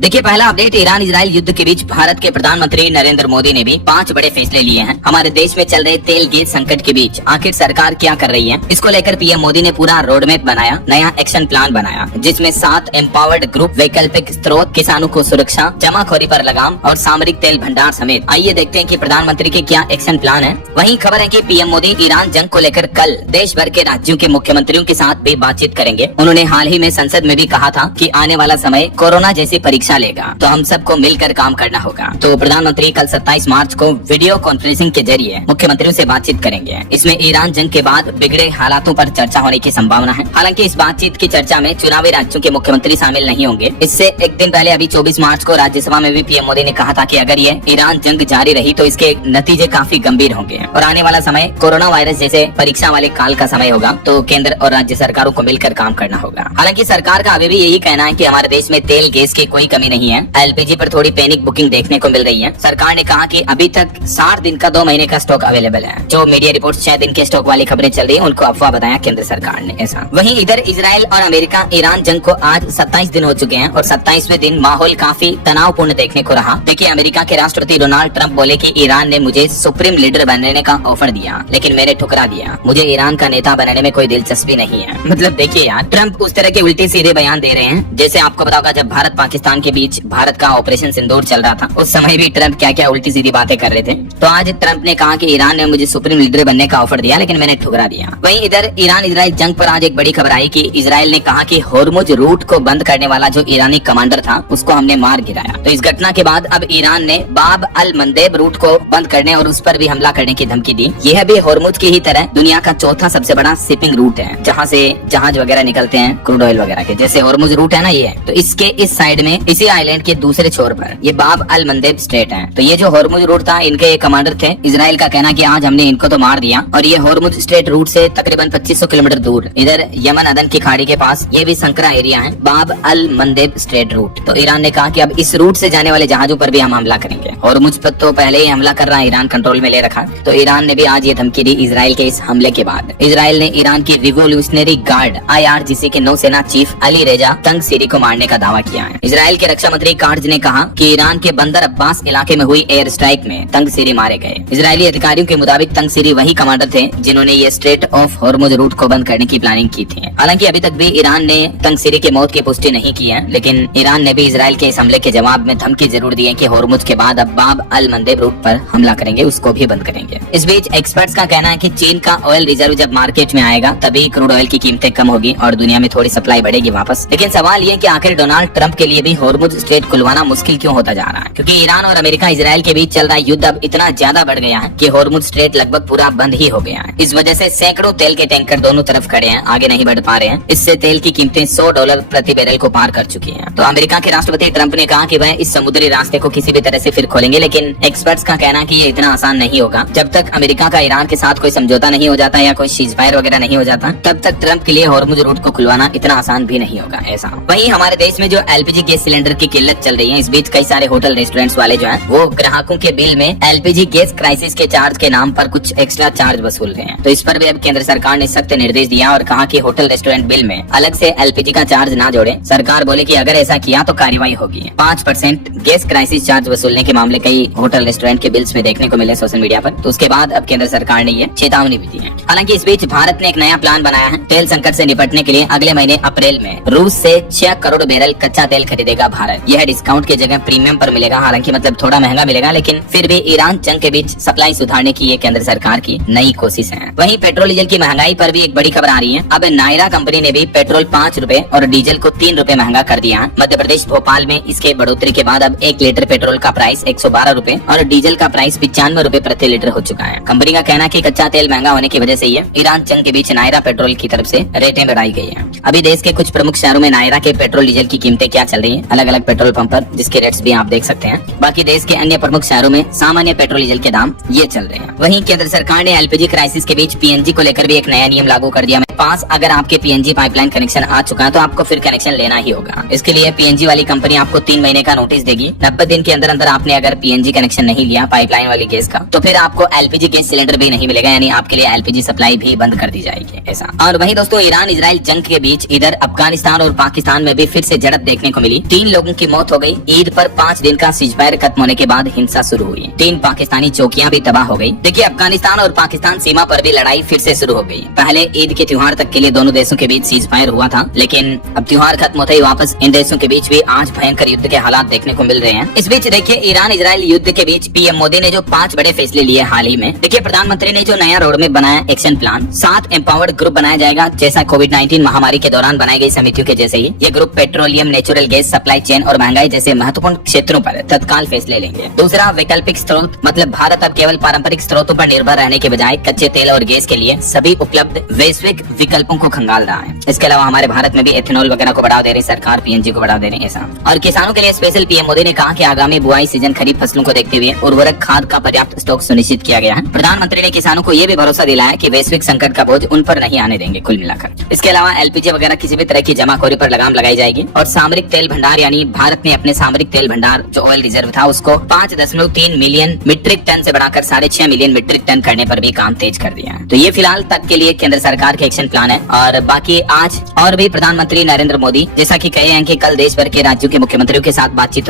देखिए, पहला update, Iran Israel युद्ध के बीच भारत के प्रधानमंत्री नरेंद्र मोदी ने भी 5 बड़े फैसले लिए हैं। हमारे देश में चल रहे तेल गैस संकट के बीच आखिर सरकार क्या कर रही है, इसको लेकर पीएम मोदी ने पूरा रोड मैप बनाया, नया एक्शन प्लान बनाया, जिसमें 7 एम्पावर्ड ग्रुप, वैकल्पिक स्रोत, किसानों को सुरक्षा, जमाखोरी पर लगाम और सामरिक तेल भंडार समेत। आइए देखते हैं कि प्रधानमंत्री के क्या एक्शन प्लान है। वहीं खबर है कि पीएम मोदी ईरान जंग को लेकर कल देश भर के राज्यों के मुख्यमंत्रियों के साथ भी बातचीत करेंगे। उन्होंने हाल ही में संसद में भी कहा था कि आने वाला समय कोरोना जैसी परीक्षा लेगा, तो हम सबको मिलकर काम करना होगा। तो प्रधानमंत्री कल 27 मार्च को वीडियो कॉन्फ्रेंसिंग के जरिए मुख्यमंत्रियों से बातचीत करेंगे। इसमें ईरान जंग के बाद बिगड़े हालातों पर चर्चा होने की संभावना है। हालांकि इस बातचीत की चर्चा में चुनावी राज्यों के मुख्यमंत्री शामिल नहीं होंगे। इससे एक दिन पहले अभी 24 मार्च को राज्यसभा में भी पीएम मोदी ने कहा था कि अगर ये ईरान जंग जारी रही तो इसके नतीजे काफी गंभीर होंगे और आने वाला समय कोरोना वायरस जैसे परीक्षा वाले काल का समय होगा, तो केंद्र और राज्य सरकारों को मिलकर काम करना होगा। हालांकि सरकार का अभी भी यही कहना है कि हमारे देश में तेल गैस की कोई कमी नहीं है। एलपीजी पर थोड़ी पैनिक बुकिंग देखने को मिल रही है। सरकार ने कहा कि अभी तक 60 दिन का 2 महीने का स्टॉक अवेलेबल है। जो मीडिया रिपोर्ट 6 दिन के स्टॉक वाली खबरें चल रही है उनको अफवाह बताया केंद्र सरकार ने। ऐसा वहीं इधर इजराइल और अमेरिका ईरान जंग को आज 27 दिन हो चुके हैं और 27वें दिन माहौल काफी तनावपूर्ण देखने को रहा। देखिए, अमेरिका के राष्ट्रपति डोनाल्ड ट्रंप बोले कि ईरान ने मुझे सुप्रीम लीडर बनने का ऑफर दिया, लेकिन मैंने ठुकरा दिया। मुझे ईरान का नेता बनने में कोई दिलचस्पी नहीं है। मतलब देखिए यार, ट्रंप उस तरह के उल्टे सीधे बयान दे रहे हैं जैसे आपको पता होगा जब भारत पाकिस्तान के बीच भारत का ऑपरेशन सिंदूर चल रहा था, उस समय भी ट्रंप क्या क्या उल्टी सीधी बातें कर रहे थे। तो आज ट्रंप ने कहा कि ईरान ने मुझे सुप्रीम लीडर बनने का ऑफर दिया, लेकिन मैंने ठुकरा दिया। वहीं इधर ईरान इजराइल जंग पर आज एक बड़ी खबर आई कि इजराइल ने कहा कि होर्मुज रूट को बंद करने वाला जो ईरानी कमांडर था उसको हमने मार गिराया। तो इस घटना के बाद अब ईरान ने बाब अल मंदेब रूट को बंद करने और उस पर भी हमला करने की धमकी दी। यह भी होर्मुज की ही तरह दुनिया का चौथा सबसे बड़ा शिपिंग रूट है, जहाँ से जहाज वगैरह निकलते हैं क्रूड ऑयल वगैरह के। जैसे होर्मुज रूट है ना ये, तो इसके इस साइड में इसी आइलैंड के दूसरे छोर पर ये बाब अल मंदेब स्ट्रेट है। तो ये जो होर्मुज रूट था, इनके कमांडर थे। इजराइल का कहना कि आज हमने इनको तो मार दिया। और ये होर्मुज स्ट्रेट रूट से तकरीबन 2500 किलोमीटर दूर इधर यमन अदन की खाड़ी के पास ये भी संकरा एरिया है, बाब अल मंदेब स्ट्रेट रूट। तो ईरान ने कहा कि अब इस रूट से जाने वाले जहाजों पर भी हम हमला करेंगे। होर्मुज पर तो पहले ही हमला कर रहा है, ईरान कंट्रोल में ले रखा। तो ईरान ने भी आज ये धमकी दी इजराइल के इस हमले के बाद। इजराइल ने ईरान की रिवोल्यूशनरी गार्ड IRGC के नौसेना चीफ अली रेजा तंगसीरी को मारने का दावा किया है। इजराइल के रक्षा मंत्री कार्ज ने कहा कि ईरान के बंदर अब्बास इलाके में हुई एयर स्ट्राइक में तंगसीरी मारे गए। इजरायली अधिकारियों के मुताबिक तंगसीरी वही कमांडर थे जिन्होंने ये स्ट्रेट ऑफ होर्मुज रूट को बंद करने की प्लानिंग की थी। हालांकि अभी तक भी ईरान ने तंगसीरी की मौत की पुष्टि नहीं की है, लेकिन ईरान ने भी इजराइल के इस हमले के जवाब में धमकी जरूर दी है कि होर्मुज के बाद अब बाब अल मंदेब रूट पर हमला करेंगे, उसको भी बंद करेंगे। इस बीच एक्सपर्ट्स का कहना है कि चीन का ऑयल रिजर्व जब मार्केट में आएगा तभी क्रूड ऑयल की कीमतें कम होगी और दुनिया में थोड़ी सप्लाई बढ़ेगी वापस। लेकिन सवाल ये कि आखिर डोनाल्ड ट्रंप के लिए भी होर्मुज स्ट्रेट खुलवाना मुश्किल क्यों होता जा रहा है, क्योंकि ईरान और अमेरिका इजराइल के बीच चल रहा युद्ध अब इतना ज्यादा बढ़ गया है कि होर्मुज स्ट्रेट लगभग पूरा बंद ही हो गया है। इस वजह से सैकड़ों तेल के टैंकर दोनों तरफ खड़े हैं, आगे नहीं बढ़ पा रहे हैं। इससे तेल की कीमतें $100 प्रति बैरल को पार कर चुकी हैं। तो अमेरिका के राष्ट्रपति ट्रंप ने कहा कि वह इस समुद्री रास्ते को किसी भी तरह से फिर खोलेंगे, लेकिन एक्सपर्ट्स का कहना है कि ये इतना आसान नहीं होगा। जब तक अमेरिका का ईरान के साथ कोई समझौता नहीं हो जाता या कोई सीजफायर वगैरह नहीं हो जाता, तब तक ट्रंप के लिए होर्मुज रूट को खुलवाना इतना आसान भी नहीं होगा। ऐसा वहीं हमारे देश में जो LPG गैस सिलेंडर की किल्लत चल रही है, इस बीच कई सारे होटल रेस्टोरेंट्स वाले जो हैं वो ग्राहकों के बिल में LPG गैस क्राइसिस के चार्ज के नाम पर कुछ एक्स्ट्रा चार्ज वसूल रहे हैं। तो इस पर भी अब केंद्र सरकार ने सख्त निर्देश दिया और कहा कि होटल रेस्टोरेंट बिल में अलग से LPG का चार्ज ना जोड़े। सरकार बोले कि अगर ऐसा किया तो कार्रवाई होगी। 5% गैस क्राइसिस चार्ज वसूलने के मामले कई होटल रेस्टोरेंट के बिल्स में देखने को मिले सोशल मीडिया पर। तो उसके बाद अब केंद्र सरकार ने ये चेतावनी भी दी है। हालांकि इस बीच भारत ने एक नया प्लान बनाया है। तेल संकट से निपटने के लिए अगले महीने अप्रैल में रूस से 6 करोड़ बैरल कच्चा तेल खरीदेगा भारत। यह डिस्काउंट की जगह प्रीमियम पर मिलेगा। हालांकि मतलब थोड़ा महंगा मिलेगा, लेकिन फिर भी ईरान जंग के बीच सप्लाई सुधारने की ये केंद्र सरकार की नई कोशिश है। वहीं पेट्रोल डीजल की महंगाई पर भी एक बड़ी खबर आ रही है। अब नायरा कंपनी ने भी पेट्रोल 5 रुपए और डीजल को 3 रुपए महंगा कर दिया है। मध्य प्रदेश भोपाल में इसके बढ़ोतरी के बाद अब 1 लीटर पेट्रोल का प्राइस 112 रुपए और डीजल का प्राइस 95 रुपए प्रति लीटर हो चुका है। कंपनी का कहना है कि कच्चा तेल महंगा होने की वजह से ये ईरान जंग के बीच नायरा पेट्रोल की तरफ से रेटें बढ़ाई गई है। अभी देश के कुछ प्रमुख शहरों में नायरा के पेट्रोल डीजल की कीमतें क्या चल रही है, अलग अलग पेट्रोल पंप पर, जिसके रेट्स भी आप देख सकते हैं। बाकी देश के अन्य प्रमुख शहरों में सामान्य पेट्रोल डीजल के दाम ये चल रहे हैं। वहीं केंद्र सरकार ने LPG क्राइसिस के बीच PNG को लेकर भी एक नया नियम लागू कर दिया। पास अगर आपके PNG पाइपलाइन कनेक्शन आ चुका है तो आपको फिर कनेक्शन लेना ही होगा। इसके लिए PNG वाली कंपनी आपको 3 महीने का नोटिस देगी। 90 दिन के अंदर अंदर आपने अगर PNG कनेक्शन नहीं लिया पाइपलाइन वाली गैस का, तो फिर आपको LPG गैस सिलेंडर भी नहीं मिलेगा, यानी आपके लिए LPG सप्लाई भी बंद कर दी जाएगी। ऐसा। और वहीं दोस्तों, ईरान इजराइल जंग के बीच इधर अफगानिस्तान और पाकिस्तान में भी फिर से झड़प देखने को मिली। 3 लोगों की मौत हो गई। ईद पर 5 दिन का सीजफायर खत्म होने के बाद हिंसा शुरू हुई। 3 पाकिस्तानी चौकियां भी तबाह हो गई। देखिए, अफगानिस्तान और पाकिस्तान सीमा पर भी लड़ाई फिर से शुरू हो गई। पहले ईद के त्योहार तक के लिए दोनों देशों के बीच सीजफायर हुआ था, लेकिन अब त्योहार खत्म होते ही वापस इन देशों के बीच भी आज भयंकर युद्ध के हालात देखने को मिल रहे हैं। इस बीच देखिए, ईरान इजराइल युद्ध के बीच पीएम मोदी ने जो 5 बड़े फैसले लिए हाल ही में। देखिए, प्रधानमंत्री ने जो नया रोडमैप बनाया, एक्शन प्लान, 7 एम्पावर्ड ग्रुप बनाया जाएगा, जैसा कोविड-19 महामारी के दौरान बनाई गई समितियों के जैसे ही। ये group petroleum, natural gas supply chain और महंगाई जैसे महत्वपूर्ण क्षेत्रों पर तत्काल फैसले लेंगे। दूसरा, वैकल्पिक स्रोत, मतलब भारत अब केवल पारंपरिक स्रोतों पर निर्भर रहने के बजाय कच्चे तेल और गैस के लिए सभी उपलब्ध वैश्विक विकल्पों को खंगाल रहा है। इसके अलावा हमारे भारत में भी एथेनॉल वगैरह को बढ़ावा दे रही सरकार, पीएनजी को बढ़ावा दे रही है ऐसा। और किसानों के लिए स्पेशल पीएम मोदी ने कहा कि आगामी बुआई सीजन खरीफ फसलों को देखते हुए उर्वरक खाद का पर्याप्त स्टॉक सुनिश्चित किया गया है। प्रधानमंत्री ने किसानों को ये भी भरोसा दिलाया कि वैश्विक संकट का बोझ उन पर नहीं आने देंगे कुल मिलाकर। इसके अलावा एलपीजी वगैरह किसी भी तरह की जमाखोरी पर लगाम लगाई जाएगी। और सामरिक तेल भंडार, यानी भारत ने अपने सामरिक तेल भंडार जो ऑयल रिजर्व था उसको 5.3 मिलियन मीट्रिक टन से बढ़ाकर 6.5 मिलियन मीट्रिक टन करने पर भी काम तेज कर दिया है। तो ये फिलहाल तक के लिए केंद्र सरकार के एक्शन प्लान है। और बाकी आज और भी प्रधानमंत्री नरेंद्र मोदी जैसा कि कहे हैं कि कल देश भर के राज्यों के मुख्यमंत्रियों के साथ बातचीत होगी।